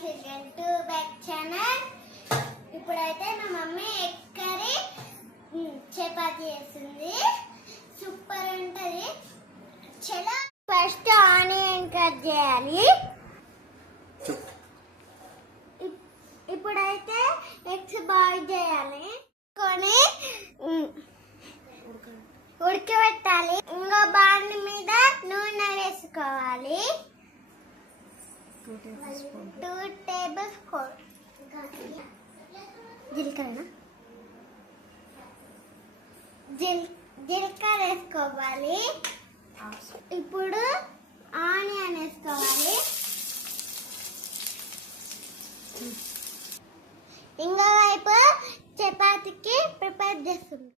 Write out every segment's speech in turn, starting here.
Guys, welcome to back channel. ఇప్పుడైతే మా mummy egg curry chapati చేస్తుంది. సూపర్ ఉంటది. చలో ఫస్ట్ ఆనియన్ కట్ చేయాలి. ఇప్పుడైతే ఎగ్స్ బాయిల్ చేయాలి. కొని ఉడకబెట్టాలి. ఇంకో బాండి మీద నూనె వేసుకోవాలి. 2 టేబుల్ స్పూన్ జీలకర్ర వేసుకోవాలి. ఇప్పుడు ఆనియన్ వేసుకోవాలి. ఇంకో వైపు చపాతీకి ప్రిపేర్ చేస్తుంది.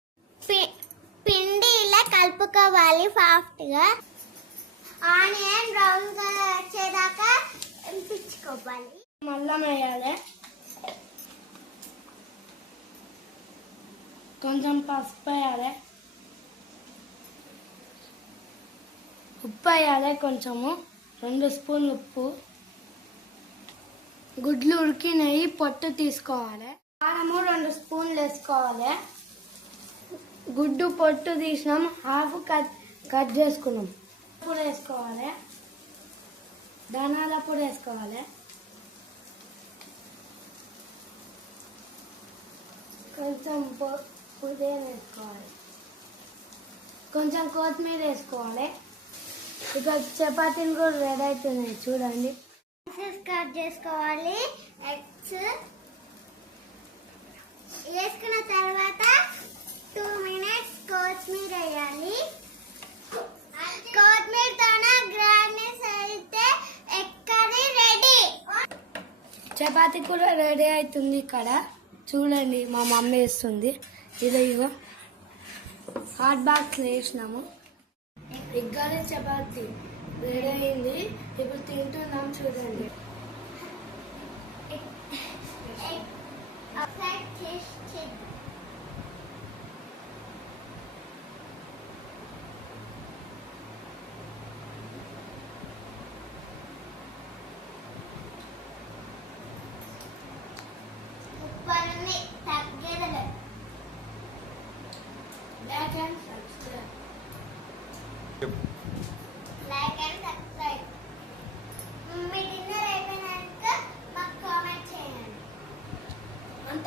పిండి ఇలా కలుపుకోవాలి ఫాస్ట్ గా. ఆనియన్ బ్రౌన్ కలర్ వచ్చేదాకా ఎంపించుకోవాలి. అల్లం వేయాలి, కొంచెం పసుపు వేయాలి, ఉప్పు వేయాలి, కొంచెము 2 స్పూన్లు ఉప్పు, గుడ్లు ఉడికినవి పొట్టు తీసుకోవాలి, కారము 2 స్పూన్లు వేసుకోవాలి, గుడ్డు పొట్టు తీసినాం, హాఫ్ కట్ చేసుకున్నాం, పొడి వేసుకోవాలి, ధనాల పొడి వేసుకోవాలి, కొంచెం పుదీనా వేసుకోవాలి, కొంచెం కొత్తిమీర వేసుకోవాలి. ఇక చపాతీలు కూడా రెడీ అవుతున్నాయి చూడండి. కట్ చేసుకోవాలి. ఎగ్స్ వేసుకున్న తర్వాత 2 మినిట్స్ కొత్తిమీర వేయాలి. కొత్తిమీరతోనే గ్రాండ్నెస్ అయితే ఎగ్ కర్రీ రెడీ. చపాతీ కూడా రెడీ అవుతుంది. ఇక్కడ చూడండి మా మమ్మీ వేస్తుంది. ఇదిగో హాట్ బాక్స్ వేసినాము. ఎగ్ కర్రీ చపాతీ రెడీ అయింది. ఇప్పుడు తింటున్నాం చూడండి. Like and subscribe. Like and subscribe. Me dinner అయిపోయినాక మాకు కామెంట్ చేయండి. అంత